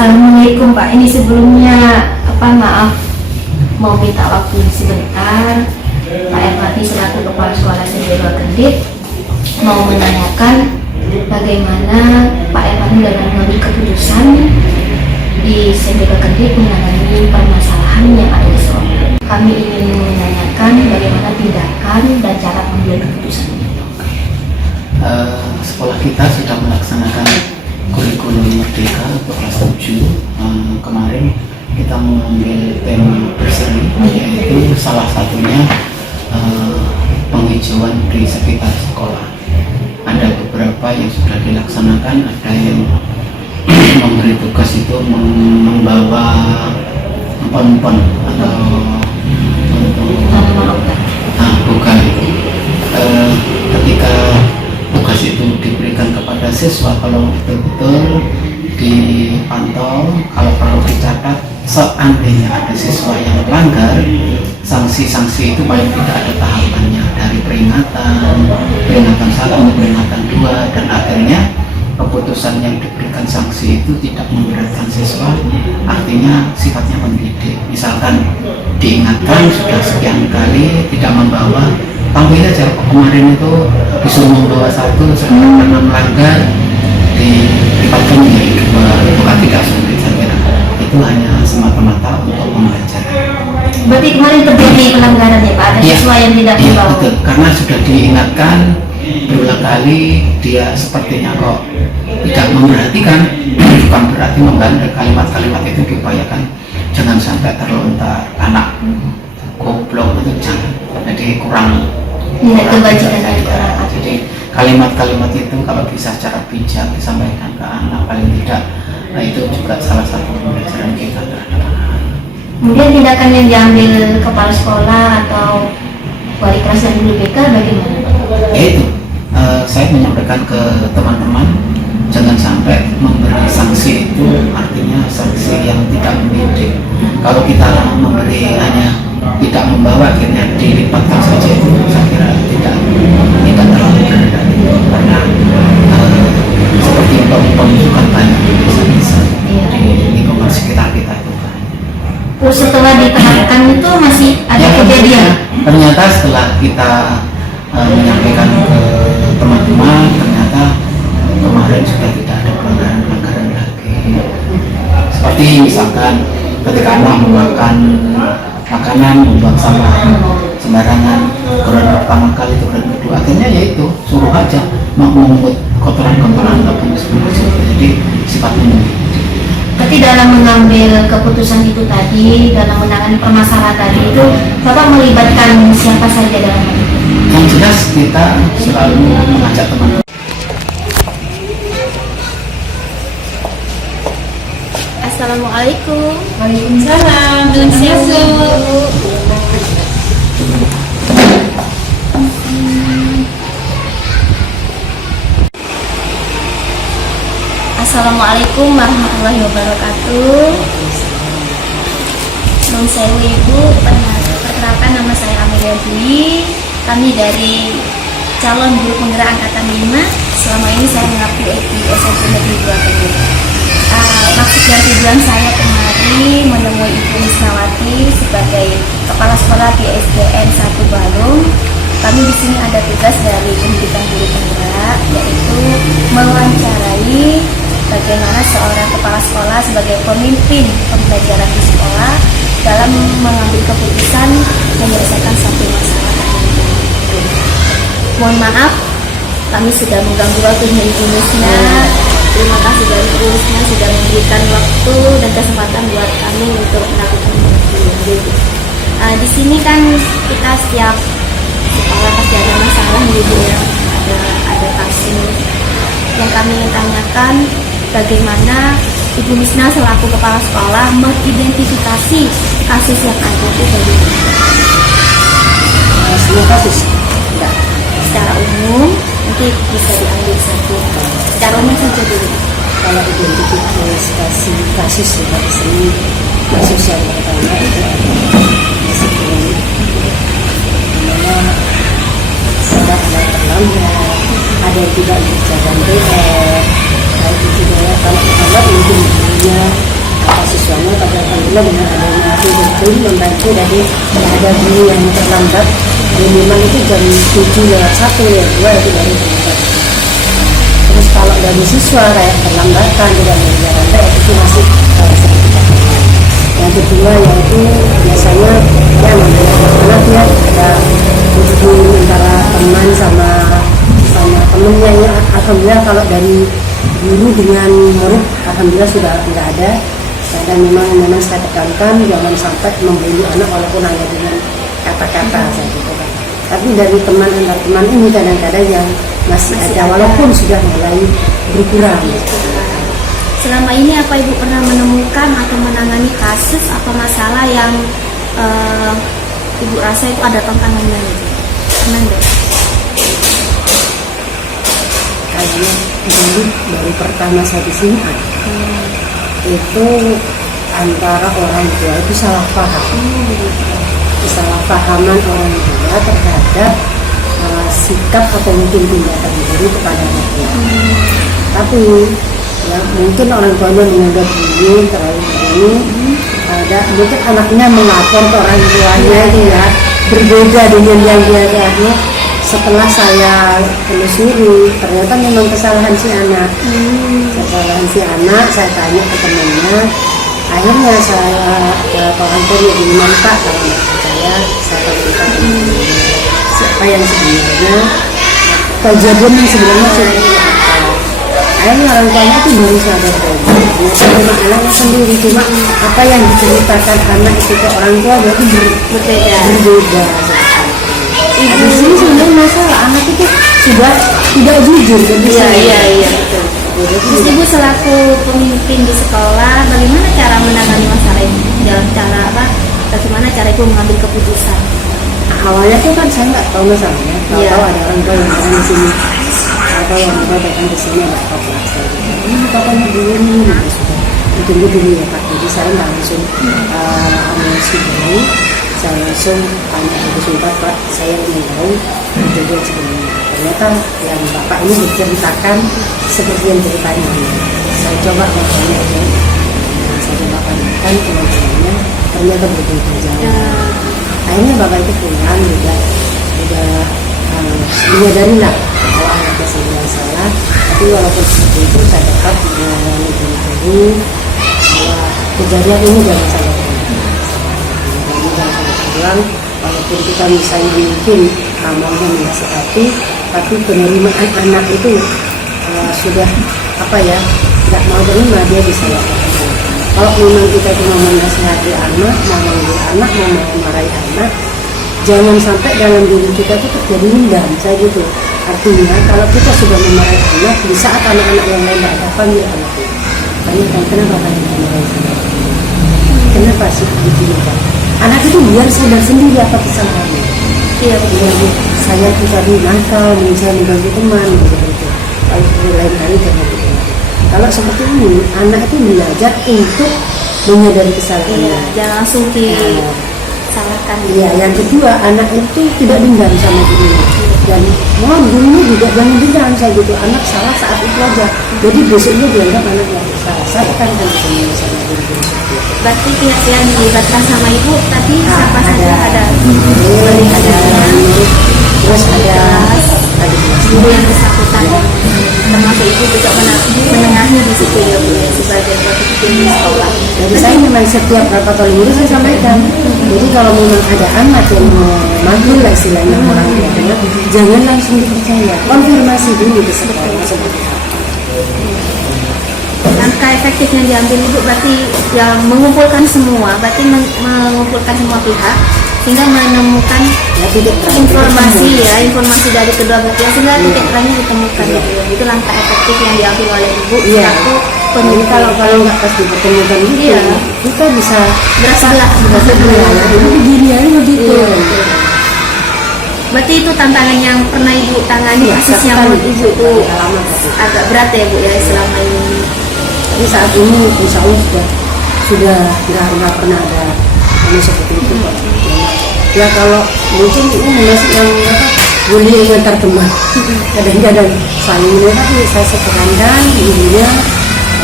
Assalamualaikum Pak, ini sebelumnya maaf mau minta waktu sebentar. Pak Erwati selaku Kepala Sekolah SMK 2 Kendit mau menanyakan bagaimana Pak Erwati dalam mengambil keputusan di SMK 2 Kendit menangani permasalahan yang ada di sekolah. Kami ingin menanyakan bagaimana tindakan dan cara pengambilan keputusan itu. Sekolah kita sudah melaksanakan kurikulum Merdeka untuk kelas 7. Kemarin kita mengambil tema berseri, yaitu salah satunya penghijauan di sekitar sekolah. Ada beberapa yang sudah dilaksanakan, ada yang memberi tugas itu membawa empon-empon atau bukan. Ketika tugas itu diberikan kepada siswa, kalau betul-betul dipantau, kalau perlu dicatat, seandainya ada siswa yang melanggar, sanksi-sanksi itu paling tidak ada tahapannya, dari peringatan 1, peringatan 2, dan akhirnya keputusan yang diberikan sanksi itu tidak memberatkan siswa, artinya sifatnya mendidik. Misalkan diingatkan sudah sekian kali tidak membawa, tampil aja kemarin itu disuruh membawa 1, karena melanggar dilibatkan menjadi 2, bukan tidak sulit. Saya kira itu hanya semata-mata untuk pembelajaran. Berarti kemarin terjadi pelanggaran ya Pak, ada siswa yang tidak membawa? Iya betul, karena sudah diingatkan berulang kali, dia sepertinya kok tidak memperhatikan. Bukan berarti membandel, kalimat-kalimat itu diupayakan jangan sampai terlontar, anak goblok itu jangan, jadi kurang kebajikan. Jadi kalimat-kalimat itu kalau bisa secara bijak disampaikan ke anak, paling tidak, nah itu juga salah satu pembelajaran kita terhadap anak. Kemudian tindakan yang diambil kepala sekolah atau wali kelas dan guru BK bagaimana Pak? Itu saya menyampaikan ke teman-teman, jangan sampai memberi sanksi itu artinya sanksi yang tidak mendidik. Kalau kita memberi hanya tidak membawa, akhirnya dilipatkan saja, itu saya kira tidak terlalu berat, karena seperti pembentukan banyak di desa-desa di lingkungan sekitar kita itu kan. Setelah diterapkan itu masih ada kejadian? Ternyata setelah kita menyampaikan ke teman-teman, ternyata kemarin sudah tidak ada pelanggaran lagi. Seperti misalkan ketika anak memakan makanan, membuang sampah sembarangan, koran pertama kali, koran kedua, akhirnya yaitu suruh aja memungut kotoran-kotoran ataupun sebagainya. Jadi sifatnya mendidik. Berarti dalam mengambil keputusan itu tadi, dalam menangani permasalahan tadi itu, Bapak melibatkan siapa saja dalam hal itu? Yang jelas kita selalu mengajak teman-teman. Assalamualaikum. Waalaikumsalam. Nun sewu. Assalamualaikum warahmatullahi wabarakatuh. Nun sewu Ibu, perkenalkan nama saya Amelia Dwi. Kami dari calon guru penggerak angkatan 5. Selama ini saya mengabdi di SMP Negeri 2 Kendit. Maksud dan tujuan saya kemari menemui Ibu Misnawati sebagai kepala sekolah di SDN 1 Balung. Kami di sini ada tugas dari pendidikan guru penggerak, yaitu mewawancarai bagaimana seorang kepala sekolah sebagai pemimpin pembelajaran di sekolah dalam mengambil keputusan menyelesaikan satu masalah. Mohon maaf, kami sudah mengganggu waktunya Ibu Misna. Terima kasih dari Ibu Misna sudah memberikan waktu dan kesempatan buat kami untuk melakukan interview. Di sini kan kita setiap sekolah pasti ada masalah gitu ya, ada kasus. Yang kami ingin tanyakan, bagaimana Ibu Misna selaku kepala sekolah mengidentifikasi kasus yang ada itu dari Semua kasus. enggak, secara umum nanti bisa diambil satu. Secara umum saja dulu. Kalau identifikasi kasus ya, di sini kasus yang pertama itu disiplin, namanya ada terlambat, ada yang tidak mengerjakan PR, nah itu juga ya, kalau terlambat mungkin gurunya kata siswanya. Tapi alhamdulillah dengan adanya tim membantu dari ada guru yang terlambat minimal itu jam 7:01 ya 2 itu baru terlambat. Terus kalau dari siswa kayak terlambatan tidak mengerjakan PR itu masih sedikit. Yang kedua yaitu biasanya ya namanya anak ya ada hubungan antara teman sama temennya ya. Alhamdulillah kalau dari guru dengan murid alhamdulillah sudah tidak ada. Dan memang saya tekankan jangan sampai membuli anak walaupun hanya dengan kata-kata saja gitu kan. Tapi dari teman antar teman ini kadang-kadang yang masih ada walaupun sudah mulai berkurang. Selama ini apa Ibu pernah menemukan atau menangani kasus atau masalah yang Ibu rasa itu ada tantangannya gitu? Pernah nggak? Kayaknya baru pertama saya di sini itu antara orang tua itu salah paham, kesalahpahaman orang tua terhadap sikap atau mungkin tindakan guru kepada anaknya. Tapi ya mungkin orang tuanya menganggap ini terlalu begini, ada mungkin anaknya melapor ke orang tuanya itu ya berbeda dengan yang dia lihat. Setelah saya telusuri ternyata memang kesalahan si anak. Saya tanya ke temannya, akhirnya saya ke orang tua gimana Pak, kalau nggak percaya saya berikan siapa yang sebenarnya kejadian yang sebenarnya sudah apa. Akhirnya orang tuanya itu baru sadar cuma anaknya sendiri, cuma apa yang diceritakan anak itu ke orang tua berarti berbeda. Di sini sebenarnya masalah anak itu sudah tidak jujur. Iya betul. Terus Ibu selaku pemimpin di sekolah, bagaimana cara menangani masalah ini? Dalam cara apa? Bagaimana cara Ibu mengambil keputusan? Awalnya tuh kan saya nggak tahu masalahnya. Tahu ada orang tua yang datang di sini, atau yang datang ke sini ada apa? Ini katanya dulu ini sudah ditunggu dulu ya Pak. Jadi saya nggak langsung ambil dulu. Saya langsung tanya ke Sultan, Pak, saya ingin tahu kejadian sebelumnya. Ternyata yang Bapak ini diceritakan seperti yang ceritanya. Saya coba bertanya itu, saya coba tanyakan teman-temannya, ternyata berbeda jauh. Akhirnya Bapak itu pulang juga menyadari lah bahwa anaknya sedang salah. Tapi walaupun seperti itu saya tetap menunggu bahwa kejadian ini jangan sampai walaupun kita misalnya mungkin maunya menasihati, tapi penerimaan anak itu sudah tidak mau terima, dia bisa lakukan. Kalau memang kita cuma menasihati anak, memanggil anak, memarahi anak, jangan sampai dalam diri kita itu terjadi dendam, saya gitu. Artinya kalau kita sudah memarahi anak, di saat anak-anak yang lain tidak panggil anak itu, tanyakan kenapa tadi memarahi anak? Kenapa sih begini Pak? Anak itu biar sadar sendiri apa kesalahannya. Iya betul. Saya itu tadi nakal, misalnya mengganggu teman, begitu. Kalau lain kali jangan begitu. Kalau seperti ini, anak itu belajar untuk menyadari kesalahannya. Iya, jangan langsung disalahkan. Iya, yang kedua anak itu tidak dendam sama gurunya. Dan gurunya juga jangan dendam saya gitu. Anak salah saat itu aja. Jadi besoknya dianggap anak yang salah. Saya kan ketemu sama guru-guru. Berarti pihak yang dilibatkan sama Ibu tadi siapa saja ada terus ada guru yang bersangkutan, termasuk Ibu juga menengahi di situ ya Bu ya, sebagai pemimpin di sekolah. Jadi saya memang setiap berapa kali guru saya sampaikan. Jadi kalau memang ada anak yang manggil lah istilahnya orang tuanya, jangan langsung dipercaya, konfirmasi dulu ke sekolah seperti apa. Langkah efektif yang diambil Ibu berarti yang mengumpulkan semua, berarti mengumpulkan semua pihak sehingga menemukan informasi dari kedua belah pihak sehingga titik terangnya ditemukan gitu ya. Itu langkah efektif yang diambil oleh Ibu selaku pemimpin. Kalau nggak pas dipertemukan gitu, kita bisa bersebelah begini aja begitu. Berarti itu tantangan yang pernah Ibu tangani, kasus yang menurut Ibu itu agak berat ya Bu ya selama ini. Tapi saat ini insya Allah sudah nggak pernah ada ini seperti itu Pak. Ya kalau mungkin ini masih yang bullying antar teman, kadang-kadang saling tapi saya sekarang ibunya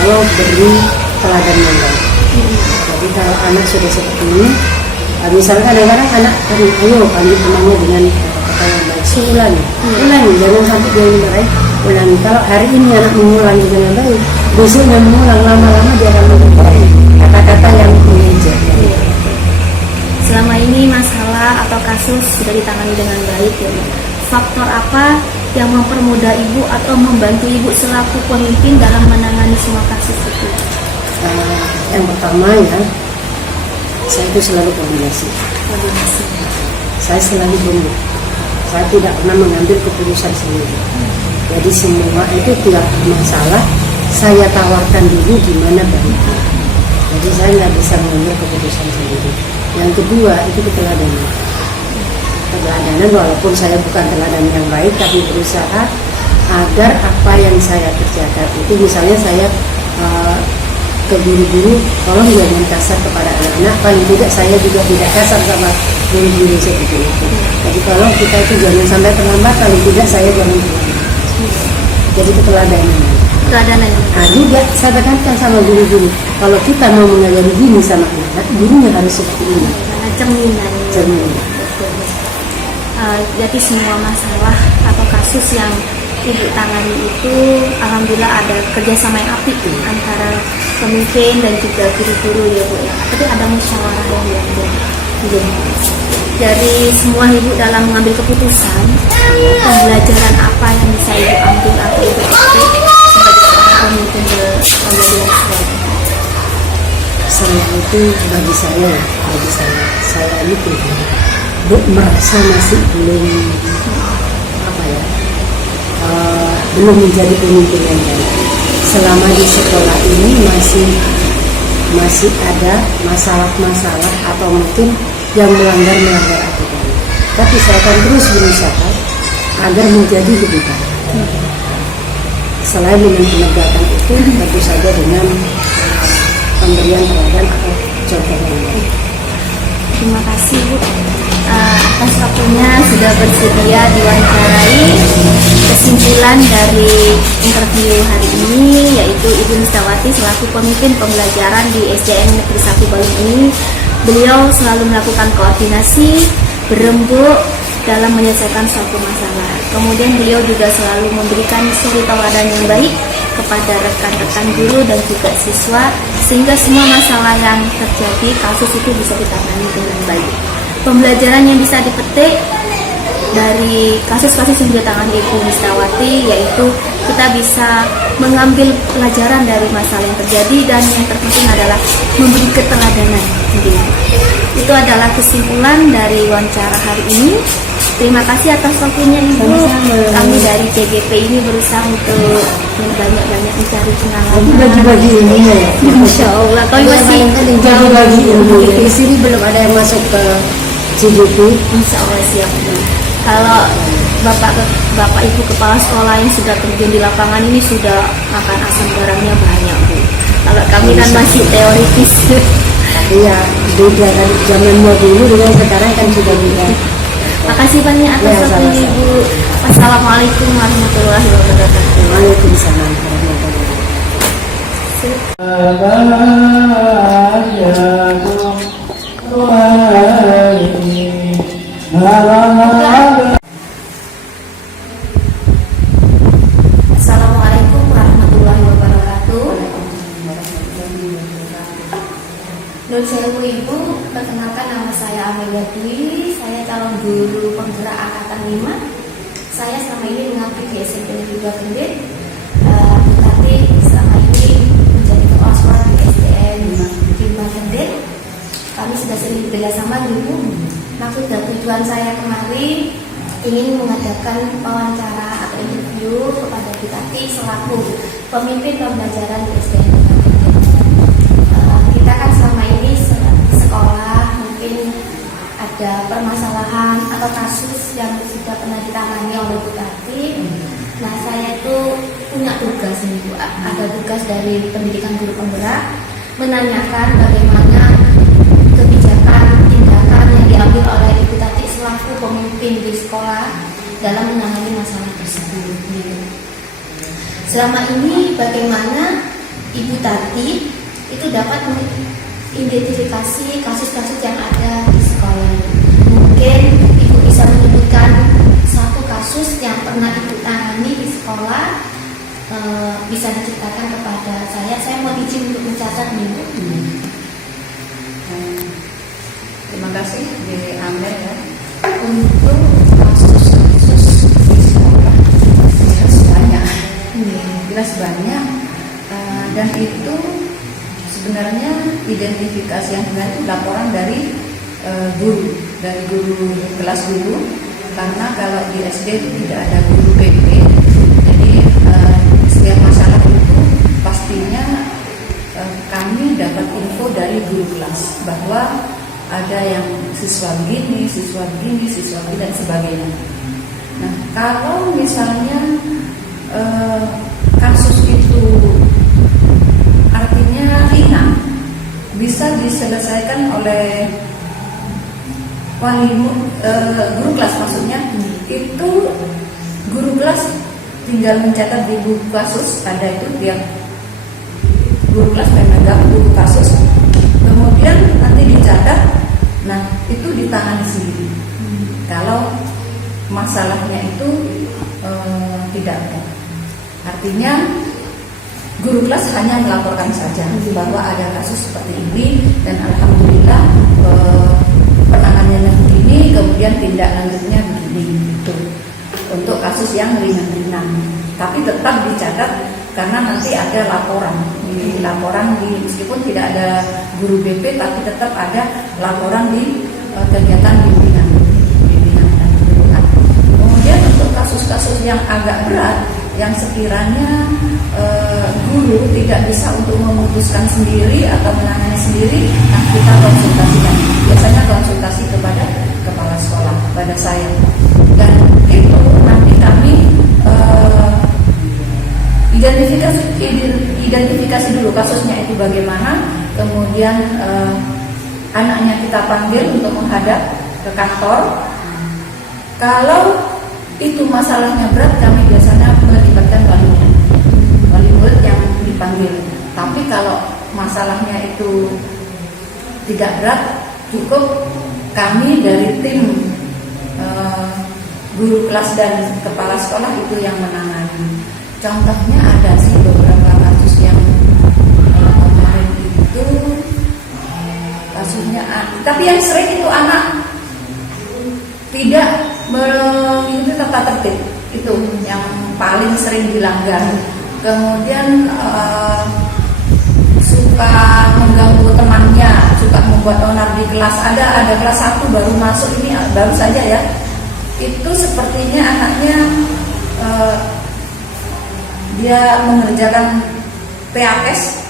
kalau beri teladan yang baik. Jadi kalau anak sudah seperti ini, misalnya kadang-kadang anak kan, ayo kami temannya dengan kata yang baik, ulangi, jangan sampai dia marahi, ulangi. Kalau hari ini anak mengulangi dengan baik, besoknya mengulang, lama-lama dia akan mengulangi kata-kata yang mengejar. Selama ini masalah atau kasus sudah ditangani dengan baik ya Bu. Faktor apa yang mempermudah Ibu atau membantu Ibu selaku pemimpin dalam menangani semua kasus itu? Yang pertama ya, saya itu selalu koordinasi. Saya selalu tunggu. Saya tidak pernah mengambil keputusan sendiri. Jadi semua itu tidak masalah, saya tawarkan dulu gimana baiknya. Jadi saya nggak bisa mengambil keputusan sendiri. Yang kedua itu keteladanan. Keteladanan walaupun saya bukan teladan yang baik, tapi berusaha agar apa yang saya kerjakan itu, misalnya saya ke guru-guru, tolong jangan kasar kepada anak-anak, paling tidak saya juga tidak kasar sama guru-guru seperti itu. Jadi kalau kita itu jangan sampai terlambat, paling tidak saya jangan terlambat. Jadi keteladanan. Nah juga saya tekankan sama guru-guru, kalau kita mau mengajari gini sama anak, gurunya harus seperti ini. Cerminan. Jadi semua masalah atau kasus yang Ibu tangani itu alhamdulillah ada kerjasama yang apik antara pemimpin dan juga guru-guru ya Bu ya. Tapi ada musyawarah yang diambil. Dari semua Ibu dalam mengambil keputusan, pembelajaran apa yang bisa Ibu ambil atau Ibu petik sebagai seorang pemimpin pembelajaran sekolah? Saya itu bagi saya itu merasa masih belum menjadi pemimpin yang baik. Selama di sekolah ini masih ada masalah-masalah atau mungkin yang melanggar aturan. Tapi saya akan terus berusaha agar menjadi lebih baik. Selain dengan penegakan itu, tentu saja dengan pemberian teladan atau contoh yang baik. Terima kasih Bu atas waktunya sudah bersedia diwawancarai. Kesimpulan dari interview hari ini yaitu Ibu Mistawati selaku pemimpin pembelajaran di SDN Negeri 1 Balung ini, beliau selalu melakukan koordinasi, berembuk dalam menyelesaikan suatu masalah. Kemudian beliau juga selalu memberikan suri tauladan yang baik kepada rekan-rekan guru dan juga siswa, sehingga semua masalah yang terjadi, kasus itu bisa ditangani dengan baik. Pembelajaran yang bisa dipetik dari kasus-kasus yang ditangani Ibu Mistawati yaitu kita bisa mengambil pelajaran dari masalah yang terjadi, dan yang terpenting adalah memberi keteladanan. Itu adalah kesimpulan dari wawancara hari ini. Terima kasih atas waktunya Ibu. Kami dari CGP ini berusaha untuk banyak-banyak mencari pengalaman. Bagi-bagi ilmunya ya. Masya Allah. Kau masih bagi-bagi ilmu. Di sini belum ada yang masuk ke CGP. Insya Allah siap. Kalau bapak ibu kepala sekolah yang sudah terjun di lapangan ini sudah makan asam garamnya banyak Bu. Kalau kami kan masih teoritis. Tapi ya beda kan zamannya dulu dengan sekarang kan sudah beda. Makasih banyak atas waktunya Ibu. Wassalamualaikum warahmatullahi wabarakatuh. Waalaikumsalam warahmatullahi wabarakatuh. Assalamualaikum warahmatullahi wabarakatuh. Nur sewu Ibu, perkenalkan nama saya Amelia Dwi. Saya calon guru penggerak angkatan 5. Saya selama ini mengabdi di SMP Negeri 2 Kendir. Tapi selama ini menjadi kepala sekolah di SDN 5 Kendir. Kami sudah sering bekerjasama dulu. Maksud dan tujuan saya kemarin ingin mengadakan wawancara atau interview kepada Bu Tati selaku pemimpin pembelajaran di SDN 5 Kendir. Kita kan selama ini di sekolah mungkin ada permasalahan atau kasus yang sudah pernah ditangani oleh Bu Tati. Nah, saya itu punya tugas nih Bu, ada tugas dari pendidikan guru penggerak menanyakan bagaimana kebijakan tindakan yang diambil oleh Ibu Tati selaku pemimpin di sekolah dalam menangani masalah tersebut. Selama ini bagaimana Ibu Tati itu dapat identifikasi kasus-kasus yang ada di sekolah. Mungkin Ibu bisa menyebutkan satu kasus yang pernah Ibu tangani di sekolah, bisa diceritakan kepada saya. Saya mau izin untuk mencatat nih, Bu. Terima kasih di Amel ya. Untuk kasus-kasus Di sekolah jelas banyak, jelas banyak. Dan itu sebenarnya identifikasi yang benar itu laporan dari guru kelas dulu, karena kalau di SD itu tidak ada guru PP. Jadi setiap masalah itu pastinya kami dapat info dari guru kelas bahwa ada yang siswa begini, siswa begini, siswa begini dan sebagainya. Nah, kalau misalnya kasus itu artinya ringan, bisa diselesaikan oleh guru kelas, maksudnya itu guru kelas tinggal mencatat di buku kasus, ada itu dia guru kelas memegang buku kasus, kemudian nanti dicatat, nah itu ditangani sendiri. Kalau masalahnya itu tidak ada, artinya guru kelas hanya melaporkan saja bahwa ada kasus seperti ini dan alhamdulillah penanganannya begini, kemudian tindak lanjutnya begini gitu. Untuk kasus yang ringan-ringan, tapi tetap dicatat karena nanti ada laporan meskipun tidak ada guru BP, tapi tetap ada laporan di kegiatan bimbingan dan bimbingan. Kemudian untuk kasus-kasus yang agak berat, yang sekiranya guru tidak bisa untuk memutuskan sendiri atau menangani sendiri, nah kita konsultasikan. Biasanya konsultasi kepada kepala sekolah, pada saya. Dan itu nanti kami identifikasi dulu kasusnya itu bagaimana, kemudian anaknya kita panggil untuk menghadap ke kantor. Kalau itu masalahnya berat, kami biasanya melibatkan wali murid yang dipanggil. Tapi kalau masalahnya itu tidak berat, cukup kami dari tim guru kelas dan kepala sekolah itu yang menangani. Contohnya ada sih beberapa kasus yang kemarin itu kasusnya, tapi yang sering itu anak tidak mengikuti tata tertib, itu yang paling sering dilanggar. Kemudian suka mengganggu temannya, suka membuat onar di kelas. Ada kelas 1 baru masuk, ini baru saja ya. Itu sepertinya anaknya dia mengerjakan PAS,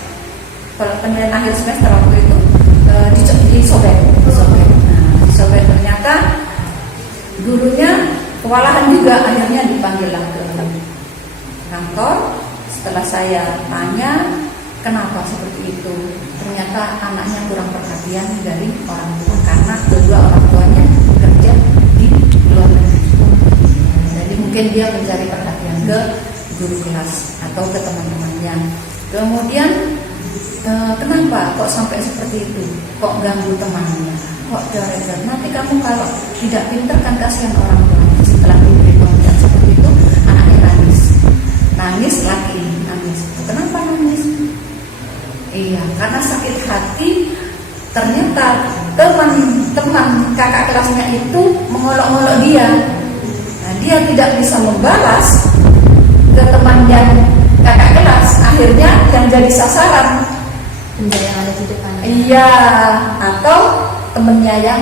penilaian akhir semester waktu itu, disobek. Nah, ternyata gurunya kewalahan juga, akhirnya dipanggil ke kantor. Setelah saya tanya kenapa seperti itu, ternyata anaknya kurang perhatian dari orang tua karena kedua orang tuanya kerja di luar negeri. Jadi mungkin dia mencari perhatian ke guru kelas atau ke teman-temannya. Kemudian kenapa kok sampai seperti itu? Kok ganggu temannya? Kok coret-coret? Nanti kamu kalau tidak pintar kan kasihan orang tuanya. Setelah diberi pengertian seperti itu, anaknya nangis lagi. Kenapa nangis? Iya, karena sakit hati. Ternyata teman kakak kelasnya itu mengolok-olok dia. Nah, dia tidak bisa membalas ke teman yang kakak kelas, akhirnya yang jadi sasaran yang ada di depan. iya, atau temennya yang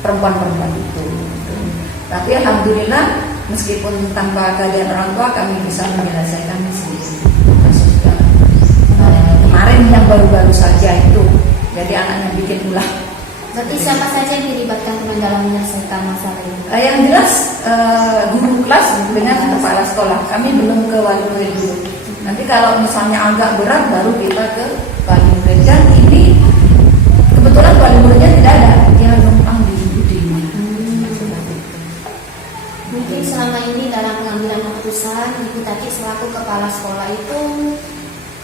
perempuan-perempuan itu. Tapi alhamdulillah meskipun tanpa kehadiran orang tua kami bisa menyelesaikan kasus kemarin yang baru-baru saja itu. Jadi anaknya bikin ulah. Berarti siapa saja yang dilibatkan dalam menyelesaikan masalah ini? Yang jelas guru kelas dengan kepala sekolah. Kami belum ke wali murid dulu. Nanti kalau misalnya agak berat baru kita ke wali murid. Dan ini kebetulan wali muridnya tidak ada, dia numpang di Budi. Mungkin selama ini dalam pengambilan keputusan Ibu tadi selaku kepala sekolah itu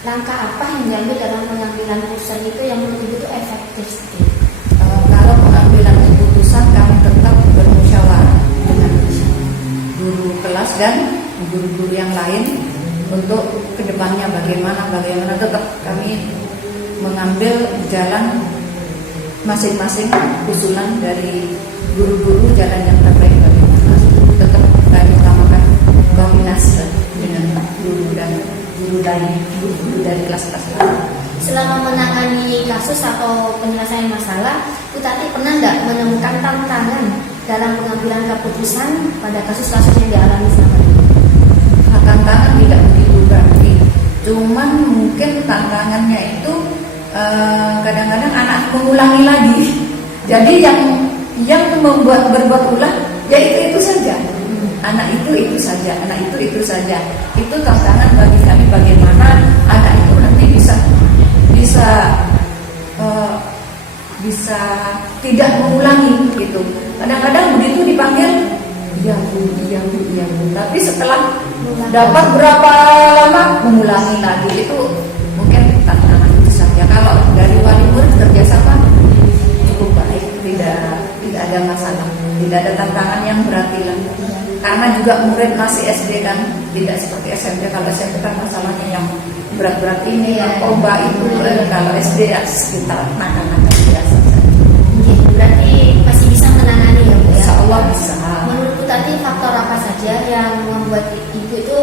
langkah apa yang diambil dalam pengambilan keputusan itu yang menurut Ibu itu efektif? Kalau pengambilan keputusan kami tetap bermusyawarah dengan guru kelas dan guru-guru yang lain untuk kedepannya bagaimana tetap kami mengambil jalan masing-masing usulan dari guru-guru jalan yang terbaik bagaimana. Tetap kami utamakan kombinasi dengan guru dari kelas-kelas lain. Selama menangani kasus atau penyelesaian masalah, Bu Tati pernah nggak menemukan tantangan dalam pengambilan keputusan pada kasus-kasus yang dialami selama ini? Tantangan tidak begitu berarti, cuman mungkin tantangannya itu kadang-kadang anak mengulangi lagi. Jadi yang berbuat ulang ya itu saja. Anak itu saja. Itu tantangan bagi kami bagaimana anak itu nanti bisa tidak mengulangi gitu. Kadang-kadang begitu dipanggil iya bu, tapi setelah dapat berapa lama mengulangi lagi. Itu mungkin tantangan itu saja. Kalau dari wali murid kerjasama cukup baik, tidak ada masalah, tidak ada tantangan yang berarti lah. Karena juga murid masih SD kan, tidak seperti SMP. Kalau SMP kan masalahnya yang berat-berat ini, narkoba itu. Kalau SD ya sekitar nakal-nakal biasa. Berarti masih bisa menangani ya Bu ya? Insya Allah bisa. Menurut Bu Tati faktor apa saja yang membuat Ibu itu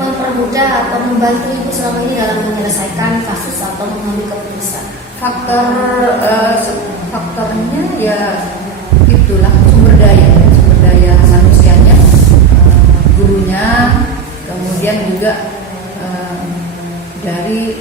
mempermudah atau membantu Ibu selama ini dalam menyelesaikan kasus atau mengambil keputusan? Faktornya ya itulah sumber daya manusianya, gurunya, kemudian juga dari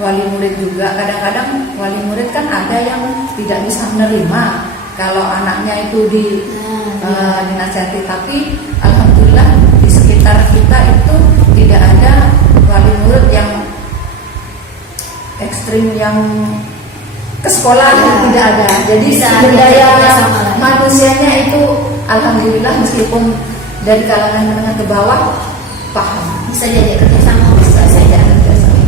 wali murid juga. Kadang-kadang wali murid kan ada yang tidak bisa menerima kalau anaknya itu dinasihati, tapi alhamdulillah di sekitar kita itu tidak ada wali murid yang ekstrim, yang ke sekolah tidak ada. Jadi sumber daya manusianya itu alhamdulillah, meskipun dari kalangan menengah ke bawah paham, Bisa diajak kerjasama, bisa saja kerjasama.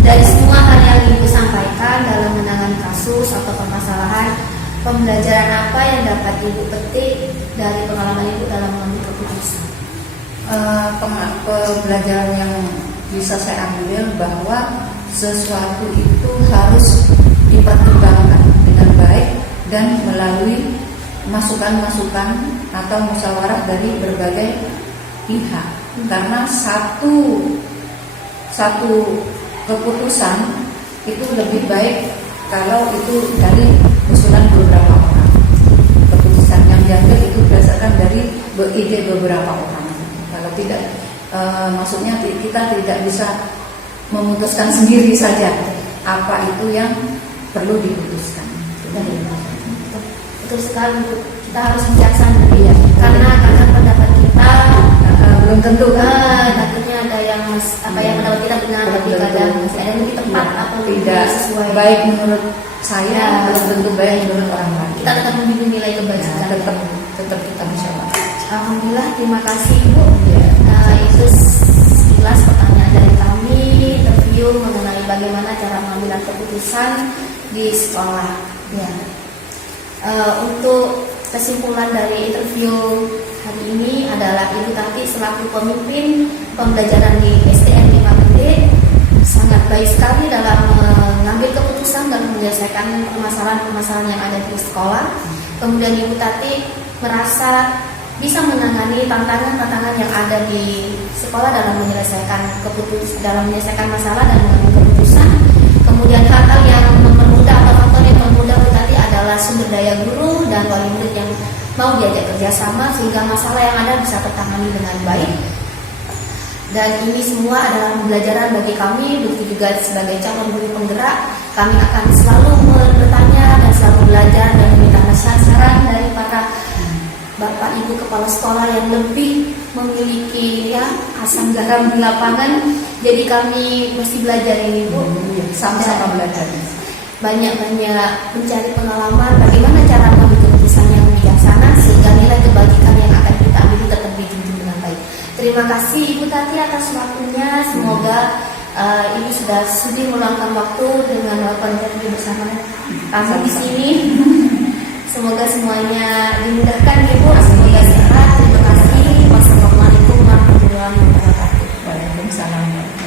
Dari semua hal yang Ibu sampaikan dalam menangani kasus atau permasalahan, pembelajaran apa yang dapat Ibu petik dari pengalaman Ibu dalam mengambil keputusan? Pembelajaran yang bisa saya ambil bahwa sesuatu itu harus dipertimbangkan dengan baik dan melalui masukan-masukan atau musyawarah dari berbagai pihak. Karena satu keputusan itu lebih baik kalau itu dari usulan beberapa orang. Keputusan yang diambil itu berdasarkan dari ide beberapa orang. Kalau tidak, maksudnya kita tidak bisa memutuskan sendiri saja apa itu yang perlu diputuskan. Betul sekali Bu. Kita harus bijaksana ya. Karena pendapat kita belum tentu kan. takutnya ada yang pendapat kita benar, tapi kadang masih ada yang lebih tepat atau tidak sesuai. Baik menurut saya, belum tentu baik menurut orang lain. Kita tetap memilih nilai kebajikan. Tetap kita musyawarah. Alhamdulillah, terima kasih Bu. Itu sekilas pertanyaan dari kami, interview mengenai bagaimana cara mengambil keputusan di sekolah. Ya. Untuk kesimpulan dari interview hari ini adalah Ibu Tati selaku pemimpin pembelajaran di SDN 5 sangat baik sekali dalam mengambil keputusan dan menyelesaikan permasalahan-permasalahan yang ada di sekolah. Kemudian Ibu Tati merasa bisa menangani tantangan-tantangan yang ada di sekolah dalam menyelesaikan masalah dan mengambil keputusan. Kemudian hal-hal yang mempermudah atau faktor yang mempermudah Bu Tati adalah sumber daya guru dan wali murid yang mau diajak kerjasama sehingga masalah yang ada bisa tertangani dengan baik. Dan ini semua adalah pembelajaran bagi kami, begitu juga sebagai calon guru penggerak. Kami akan selalu bertanya dan selalu belajar dan meminta saran dari para Bapak Ibu kepala sekolah yang lebih memiliki asam garam di lapangan. Jadi kami mesti belajar ini Bu, Sama-sama belajar. Banyak-banyak mencari pengalaman bagaimana cara mengambil keputusan yang bijaksana sehingga nilai kebajikan yang akan kita ambil tetap dijunjung dengan baik. Terima kasih Ibu Tati atas waktunya. Semoga Ibu sudah sudi meluangkan waktu dengan melakukan interview bersama kami di sini. Semoga semuanya dimudahkan Ibu, semoga sehat. Terima kasih. Wassalamualaikum warahmatullahi wabarakatuh. Waalaikumsalam.